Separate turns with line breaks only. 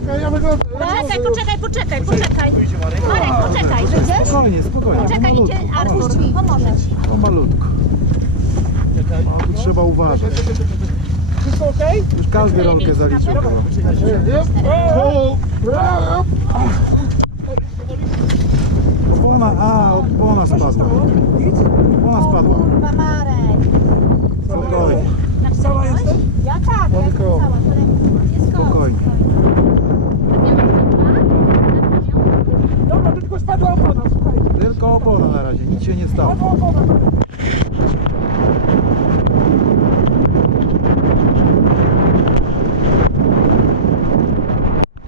Poczekaj. Marek, poczekaj. Wyjdziesz?
Spokojnie.
Poczekaj, idzie Artur. Pomożesz.
Pomalutku. A tu trzeba uważać.
Wszystko okej?
Już każdy rolkę zaliczył chyba. Opona spadła. Opona spadła.
Kurwa, Marek.
Spokojnie.
Cała jesteś?
Ja tak, ja jestem cała. Jest koło.
Spokojnie.
Dobra, tylko spadła opona, słuchaj.
Tylko opona na razie, nic się nie stało.
Spadła opona.